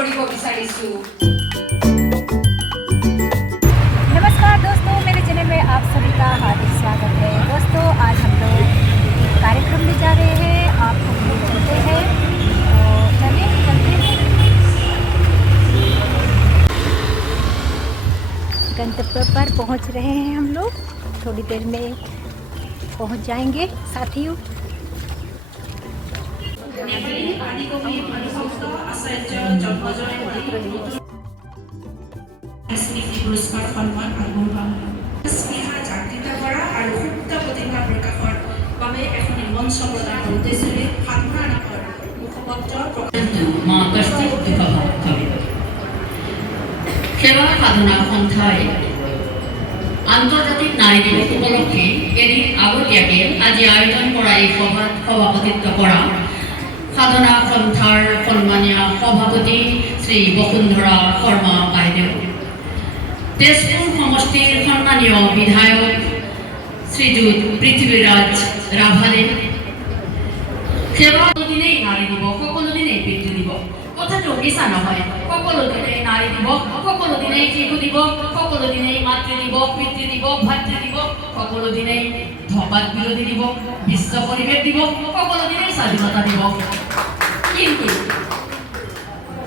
কৰিব বিচাৰিছো। नमस्कार दोस्तों, मेरे चैनल में आप सभी का हार्दिक स्वागत है। दोस्तों आज हम लोग कार्यक्रम में जा रहे हैं, आपको भी चलते हैं तो चलिए चलते हैं। गंतव्य पर पहुंच रहे हैं हम लोग, थोड़ी देर में पहुंच जाएंगे साथियों। পুৰস্কাৰ সন্মান আগবঢ়োৱা স্নেহা জাগৃত কৰা আৰু সুপ্ত প্ৰতিভা প্ৰকাশৰ বাবে এখন মঞ্চ প্ৰদান উদ্দেশ্যে সাধনা নামৰ মুখপত্ৰ সেৱা সাধনা সন্থাই আন্তৰ্জাতিক নাৰী দিৱস উপলক্ষে এদিন আগতীয়াকৈ আজি আয়োজন কৰা এই সভাত সভাপতিত্ব কৰা সাধনা সন্থাৰ সন্মানীয় সভাপতি শ্ৰী বসুন্ধৰা শৰ্মা বাইদেউ, তেজপুৰ সমষ্টিৰ সন্মানীয় বিধায়ক শ্ৰীযুত পৃথ্বীৰাজ ৰাভাদেৱ। সেৱা দিনেই নাৰী দিৱস, সকলো দিনেই পিতৃ দিৱস, কথাটো মিছা নহয়। সকলো দিনেই নাৰী দিৱস, সকলো দিনেই শিশু দিৱস, সকলো দিনেই মাতৃ দিৱস, পিতৃ দিৱস, ভাতৃ দিৱস, সকলো দিনেই ধপাত বিৰোধী দিৱস, বিশ্ব পৰিৱেশ দিৱস, সকলো দিনেই স্বাধীনতা দিৱস।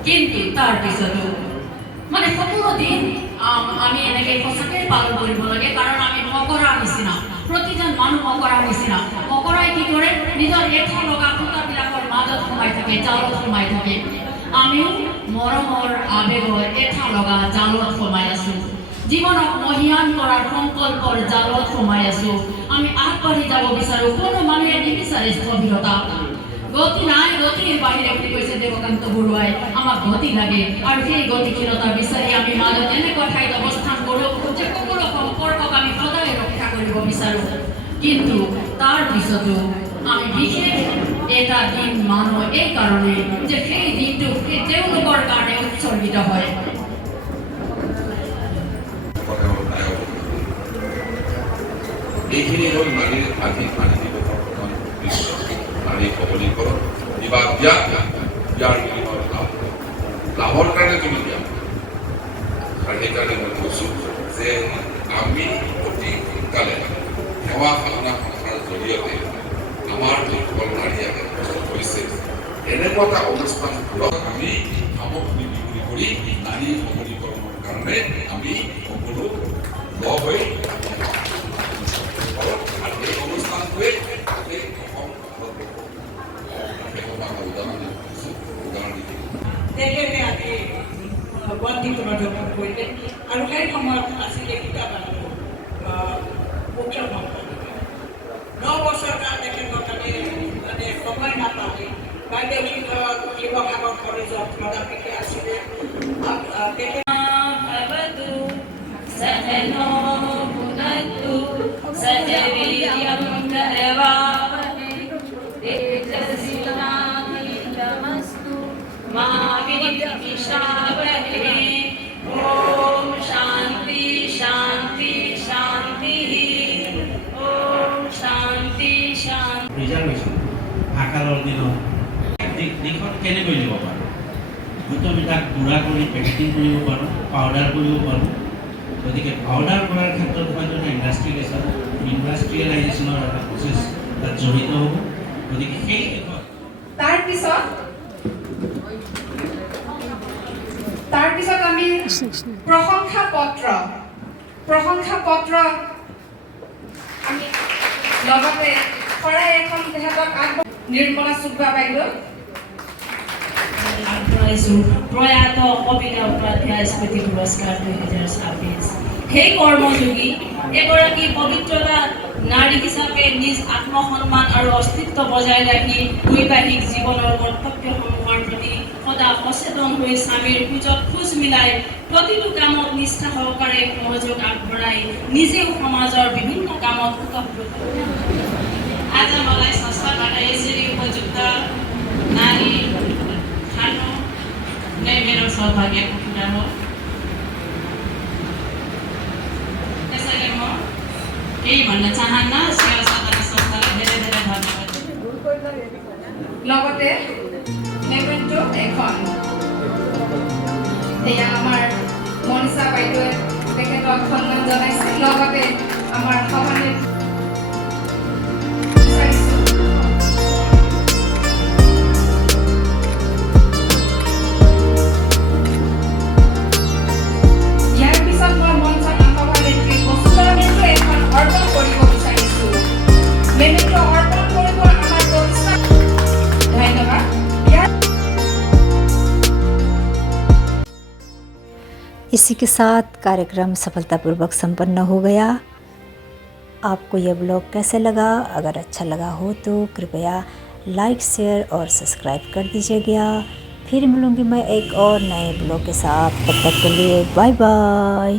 কিন্তু তাৰ পিছতো মানে সকলো দিন আমি এনেকৈ সঁচাকৈ পালন কৰিব লাগে, কাৰণ আমি মকৰাৰ নিচিনা, প্ৰতিজন মানুহ মকৰাৰ নিচিনা। মকৰাই কি কৰে, নিজৰ এঠা লগা সূতাবিলাকৰ মাজত সোমাই থাকে, জালত সোমাই থাকে। আমিও মৰমৰ আৱেগৰ এঠা লগা জালত সোমাই আছোঁ, জীৱনক মহিয়ান কৰাৰ সংকল্পৰ জালত সোমাই আছোঁ। আমি আগবাঢ়ি যাব বিচাৰোঁ, কোনো মানুহে নিবিচাৰে স্থবিৰতা। গতি নাই, গতিৰ বাহিৰে বুলি কৈছে দেৱকান্ত বৰুৱাই। আমাক গতি লাগে আৰু সেই গতিশীলতা বিচাৰি আমি মাজত এনেকুৱা ঠাইত অৱস্থান কৰোঁ যে সকলো সম্পৰ্কক আমি সদায় ৰক্ষা কৰিব বিচাৰোঁ। কিন্তু তাৰ পিছতো আমি বিশেষ এটা দিন মানো এই কাৰণে যে সেই দিনটো তেওঁলোকৰ কাৰণে উৎসৰ্গিত হয়। এইখিনি হ'ল নাৰীৰ আৰ্থিক নাৰী দিৱসৰ প্ৰধান উদ্দেশ্য, নাৰী সবলীকৰণ। কিবা দিয়া ইয়াৰ বিনিময়ত লাভৰ কাৰণে তুমি দিয়া। আৰু সেইকাৰণে মই কৈছোঁ যে আমি অতি সোনকালে সেৱা সাধনা সন্থাৰ জৰিয়তে আমাৰ যিসকল নাৰীয়ে প্ৰস্তুত কৰিছে এনেকুৱা এটা অনুষ্ঠানবোৰত আমি সামগ্ৰী বিক্ৰী কৰি নাৰী সবলীকৰণৰ কাৰণে আমি সকলো লগ হৈ আৰু এই অনুষ্ঠানটোৱে তেখেতে আজি বন্দী প্ৰদৰ্শন কৰিলে আৰু সেই সময়ত আছিলে সীতাবাদৰ মুখ্যমন্ত্ৰী। 9 বছৰ কাল তেখেতৰ মানে সময় নাপালে। বাইদেউ শিৱসাগৰ কলেজত প্ৰধানমন্ত্ৰী আছিলে। ओम शांति शांति शांति, ओम शांति शांति। ৰিজাৰ্ভেশ্যন আকাৰৰ দিনত দিশত কেনেকৈ দিব পাৰোঁ, হয়তো আমি তাক গুড়া কৰি পেকেটিং কৰিব পাৰোঁ, পাউডাৰ কৰিব পাৰোঁ। গতিকে পাউডাৰ কৰাৰ ক্ষেত্ৰত হয়তো এটা ইণ্ডাষ্ট্ৰিয়েলাইজেশ্যনৰ এটা প্ৰচেছ তাত জড়িত হ'ব। গতিকে সেই তাৰপিছত আমি প্ৰশংসা পত্ৰ আমি লগতে শৰাই এখন তেহেঁতক নিৰ্মলা চুব্বা বাইদেউ আগবঢ়াইছোঁ প্ৰয়াত কবিতা উপাধ্যায় স্মৃতি পুৰস্কাৰ 2026। সেই কৰ্মযোগী এগৰাকী পবিত্ৰতা নাৰী হিচাপে নিজ আত্মসন্মান আৰু অস্তিত্ব বজাই ৰাখি বৈবাহিক জীৱনৰ কৰ্তব্যসমূহৰ প্ৰতি সদা সচেতন হৈ স্বামীৰ খোজত খোজ মিলাই প্ৰতিটো কামত নিষ্ঠা সহকাৰে সহযোগ আগবঢ়াই নিজেও সমাজৰ বিভিন্ন কামত आज मलाई संस्थाबाट यसरी उपयुक्त नारी ठान्नु नै मेरो सौभाग्यको कुरा हो। त्यसैले म केही भन्न चाहन्न। सेवा साधना संस्थालाई धेरै धेरै धन्यवाद। লগতে মেমেন্টো এখন এয়া আমাৰ মনিষা বাইদেৱে তেখেতক সন্মান জনাইছে লগতে আমাৰ সভানে ইয়াৰ পিছত মই মঞ্চত সভানেত্ৰী বসুন্ধৰা মেমে এখন অৰ্পণ কৰিব বিচাৰিছোঁ মেমেটো অৰ্পণ কৰিব আমাৰ প্ৰতিষ্ঠা ধন্যবাদ। इसी के साथ कार्यक्रम सफलतापूर्वक संपन्न हो गया। आपको यह ब्लॉग कैसे लगा? अगर अच्छा लगा हो तो कृपया लाइक, शेयर और सब्सक्राइब कर दीजिएगा। फिर मिलूँगी मैं एक और नए ब्लॉग के साथ। तब तक के लिए बाय बाय।